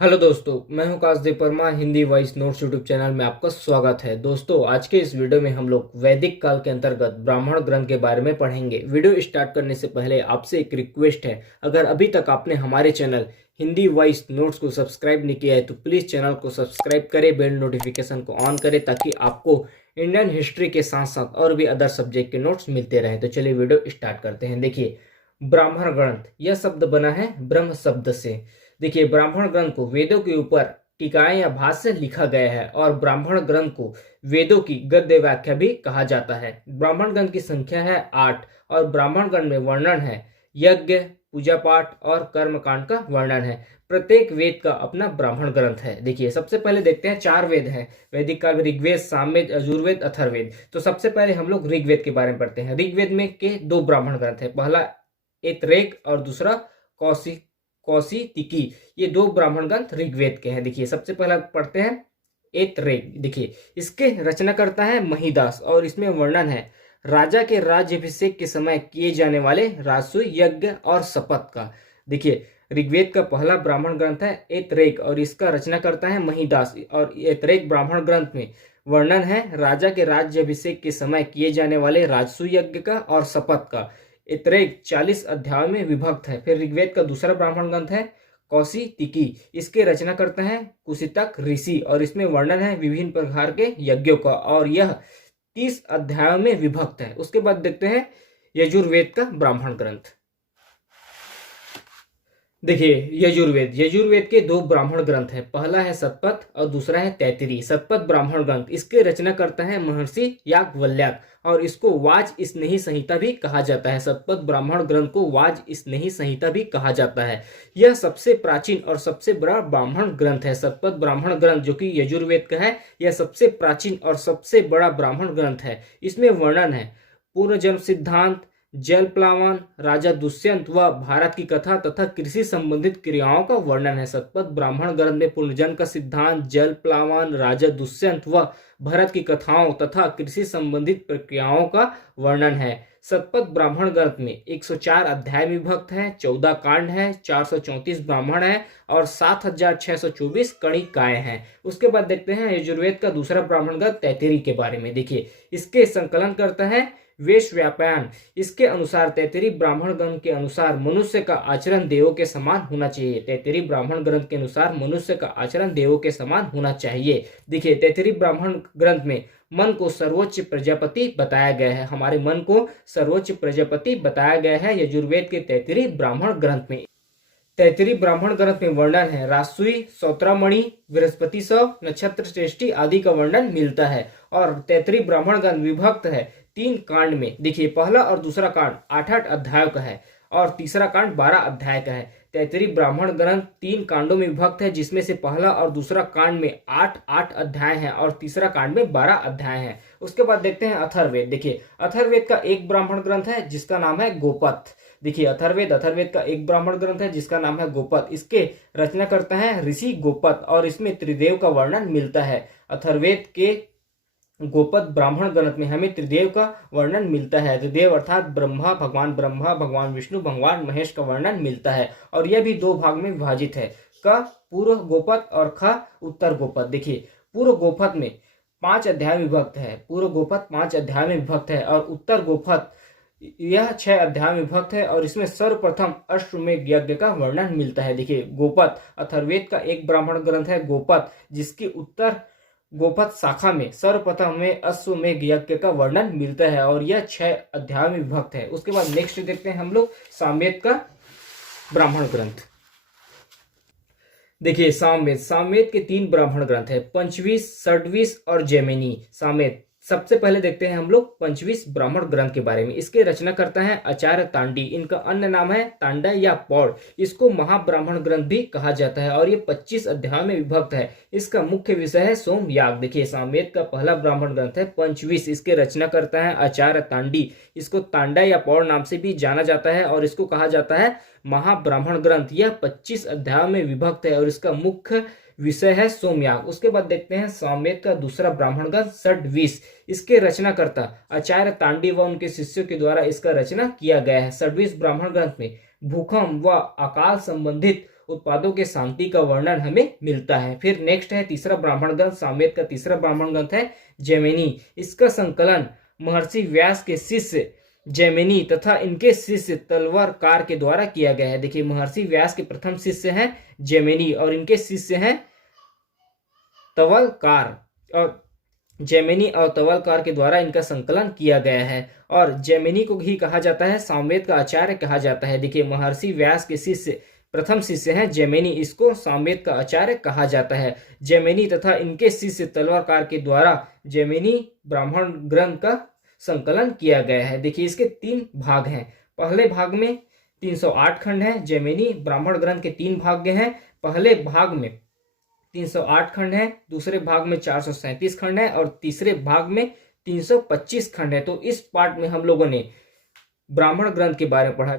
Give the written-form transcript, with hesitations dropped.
Hello दोस्तों, मैं हूं Kashdev Verma. Hindi voice notes YouTube channel में आपका स्वागत है। दोस्तों, आज के इस वीडियो में हम लोग वैदिक काल के अंतर्गत ब्राह्मण ग्रंथ के बारे में पढ़ेंगे। वीडियो स्टार्ट करने से पहले आपसे एक रिक्वेस्ट है, अगर अभी तक आपने हमारे चैनल हिंदी वॉइस नोट्स को सब्सक्राइब नहीं किया है तो प्लीज़ चैनल को सब्सक्राइब करें, बेल नोटिफिकेशन को ऑन करें ताकि आपको इंडियन हिस्ट्री के साथ साथ और भी अदर सब्जेक्ट के नोट्स मिलते रहे। तो चलिए वीडियो स्टार्ट करते हैं। देखिए, ब्राह्मण ग्रंथ यह शब्द बना है ब्रह्म शब्द से। देखिए, ब्राह्मण ग्रंथ को वेदों के ऊपर टीकाएं या भाष्य लिखा गया है और ब्राह्मण ग्रंथ को वेदों की गद्य व्याख्या भी कहा जाता है। ब्राह्मण ग्रंथ की संख्या है 8 और ब्राह्मण ग्रंथ में वर्णन है यज्ञ, पूजा पाठ और कर्मकांड का वर्णन है। प्रत्येक वेद का अपना ब्राह्मण ग्रंथ है। देखिए, सबसे पहले देखते हैं, 4 वेद हैं वैदिक काल में: ऋग्वेद, सामवेद, यजुर्वेद, अथर्ववेद। तो सबसे पहले हम लोग ऋग्वेद के बारे में पढ़ते हैं। ऋग्वेद में के 2 ब्राह्मण ग्रंथ है, पहला ऐतरेय और दूसरा कौशिक कौशितिकी। ये 2 ब्राह्मण ग्रंथ ऋग्वेद के हैं। देखिए, सबसे पहला पढ़ते हैं ऐतरेय। देखिए, इसके रचनाकर्ता है महिदास और इसमें वर्णन है राजा के राज्याभिषेक के समय किए जाने वाले राजसूय यज्ञ और शपथ का। देखिए, ऋग्वेद का पहला ब्राह्मण ग्रंथ है ऐतरेय और इसका रचनाकर्ता है महिदास। और ऐतरेय ब्राह्मण ग्रंथ में वर्णन है राजा के राज्याभिषेक के समय किए जाने वाले राजसूय यज्ञ का और शपथ का। ऐतरेय 40 अध्यायों में विभक्त है। फिर ऋग्वेद का दूसरा ब्राह्मण ग्रंथ है कौशितिकी। इसके रचना करते हैं कुशितक ऋषि और इसमें वर्णन है विभिन्न प्रकार के यज्ञों का और यह 30 अध्यायों में विभक्त है। उसके बाद देखते हैं यजुर्वेद का ब्राह्मण ग्रंथ। देखिए, यजुर्वेद के 2 ब्राह्मण ग्रंथ हैं, पहला है शतपथ और दूसरा है तैत्तिरीय। शतपथ ब्राह्मण ग्रंथ, इसके रचना करता है महर्षि याज्ञवल्क्य और इसको वाज स्नेही संहिता भी कहा जाता है। शतपथ ब्राह्मण ग्रंथ को वाज स्नेही संहिता भी कहा जाता है। यह सबसे प्राचीन और सबसे बड़ा ब्राह्मण ग्रंथ है। शतपथ ब्राह्मण ग्रंथ जो कि यजुर्वेद का है, यह सबसे प्राचीन और सबसे बड़ा ब्राह्मण ग्रंथ है। इसमें वर्णन है पूर्ण जन्म सिद्धांत, जल प्लावन, राजा दुष्यंत व भारत की कथा तथा कृषि संबंधित क्रियाओं का वर्णन है। शतपथ ब्राह्मण ग्रंथ में पुनर्जन्म का सिद्धांत, जल प्लावन, राजा दुष्यंत व भरत की कथाओं तथा कृषि संबंधित प्रक्रियाओं का वर्णन है। शतपथ ब्राह्मण ग्रंथ में 104 अध्याय विभक्त है, 14 कांड है, 434 ब्राह्मण है और 7624 कणिकाएं हैं। उसके बाद देखते हैं यजुर्वेद का दूसरा ब्राह्मण ग्रंथ तैत्तिरीय के बारे में। देखिए, इसके संकलन करता है वेशव्यापायन। इसके अनुसार तैत्तिरीय ब्राह्मण ग्रंथ के अनुसार मनुष्य का आचरण देवों के समान होना चाहिए। तैत्तिरीय ब्राह्मण ग्रंथ के अनुसार मनुष्य का आचरण देवों के समान होना चाहिए। देखिए, तैत्तिरीय ब्राह्मण ग्रंथ में मन को सर्वोच्च प्रजापति बताया गया है। हमारे मन को सर्वोच्च प्रजापति बताया गया है यजुर्वेद के तैत्तिरीय ब्राह्मण ग्रंथ में। तैत्तिरीय ब्राह्मण ग्रंथ में वर्णन है राजसूय, सौत्रामणि, बृहस्पति सव, नक्षत्र श्रेष्ठी आदि का वर्णन मिलता है। और तैत्तिरीय ब्राह्मण ग्रंथ विभक्त है 3 कांड में। देखिए, पहला और दूसरा कांड 8-8 अध्याय का है और तीसरा कांड 12 अध्याय का है। तैत्तिरीय ब्राह्मण ग्रंथ 3 कांडों में विभक्त है, जिसमें से पहला और दूसरा कांड में 8-8 अध्याय हैं और तीसरा कांड में 12 अध्याय हैं। उसके बाद देखते हैं अथर्ववेद। देखिए, अथर्ववेद का एक ब्राह्मण ग्रंथ है जिसका नाम है गोपथ। देखिए, अथर्ववेद का एक ब्राह्मण ग्रंथ है जिसका नाम है गोपथ। इसके रचना करता है ऋषि गोपथ और इसमें त्रिदेव का वर्णन मिलता है। अथर्ववेद के गोपथ ब्राह्मण ग्रंथ में हमें त्रिदेव का वर्णन मिलता है। त्रिदेव अर्थात ब्रह्मा, भगवान विष्णु, भगवान महेश का वर्णन मिलता है और यह भी 2 भाग में विभाजित है, क पूर्व गोपथ और ख उत्तर गोपथ। देखिए, पूर्व गोपथ में 5 अध्याय विभक्त है। पूर्व गोपथ 5 अध्याय में विभक्त है और उत्तर गोपथ यह 6 अध्याय में विभक्त है और इसमें सर्वप्रथम अश्वमेध यज्ञ का वर्णन मिलता है। देखिए, गोपथ अथर्ववेद का एक ब्राह्मण ग्रंथ है गोपथ, जिसकी उत्तर गोपथ शाखा में सर्वप्रथम में अश्वमेध यज्ञ का वर्णन मिलता है और यह 6 अध्याय में विभक्त है। उसके बाद नेक्स्ट देखते हैं हम लोग सामवेद का ब्राह्मण ग्रंथ। देखिए, सामवेद के 3 ब्राह्मण ग्रंथ है, पंचवीस, षड्वीस और जैमिनी। सामवेद सबसे पहले देखते हैं हम लोग पंचवीस ब्राह्मण ग्रंथ के बारे में। इसके रचना करता है आचार्य तांडी। इनका अन्य नाम है तांडा या पौड़। इसको महाब्राह्मण ग्रंथ भी कहा जाता है और ये 25 अध्याय में विभक्त है। इसका मुख्य विषय है सोमयाग। देखिए, सामवेद का पहला ब्राह्मण ग्रंथ है पंचवीस। इसके रचना करता है आचार्य तांडी। इसको तांडा या पौड़ नाम से भी जाना जाता है और इसको कहा जाता है महाब्राह्मण ग्रंथ। यह 25 अध्याय में विभक्त है और इसका मुख्य विषय है सोमयाग। उसके बाद देखते हैं सामवेद का दूसरा ब्राह्मण ग्रंथ षड्वीस। इसके रचनाकर्ता आचार्य तांडी व उनके शिष्यों के द्वारा इसका रचना किया गया है। षड्वीस ब्राह्मण ग्रंथ में भूकंप व अकाल संबंधित उत्पादों के शांति का वर्णन हमें मिलता है। फिर नेक्स्ट है तीसरा ब्राह्मण ग्रंथ, सामवेद का तीसरा ब्राह्मण ग्रंथ है जैमिनी। इसका संकलन महर्षि व्यास के शिष्य जैमिनी तथा इनके शिष्य तलवारकार के द्वारा किया गया है। देखिए, महर्षि व्यास के प्रथम शिष्य हैं जैमिनी और इनके शिष्य हैं तवलकार, और जैमिनी और तवलकार के द्वारा इनका संकलन किया गया है। और जैमिनी को ही कहा जाता है सामवेद का आचार्य कहा जाता है। देखिए, महर्षि व्यास के शिष्य प्रथम शिष्य हैं जैमिनी, इसको सामवेद का आचार्य कहा जाता है। जैमिनी तथा इनके शिष्य तलवारकार के द्वारा जैमिनी ब्राह्मण ग्रंथ का संकलन किया गया है। देखिए, इसके 3 भाग हैं। पहले भाग में 308 खंड है। जैमिनी ब्राह्मण ग्रंथ के 3 भाग हैं। पहले भाग में 308 खंड है, दूसरे भाग में 437 खंड है और तीसरे भाग में 325 खंड है। तो इस पार्ट में हम लोगों ने ब्राह्मण ग्रंथ के बारे में पढ़ा।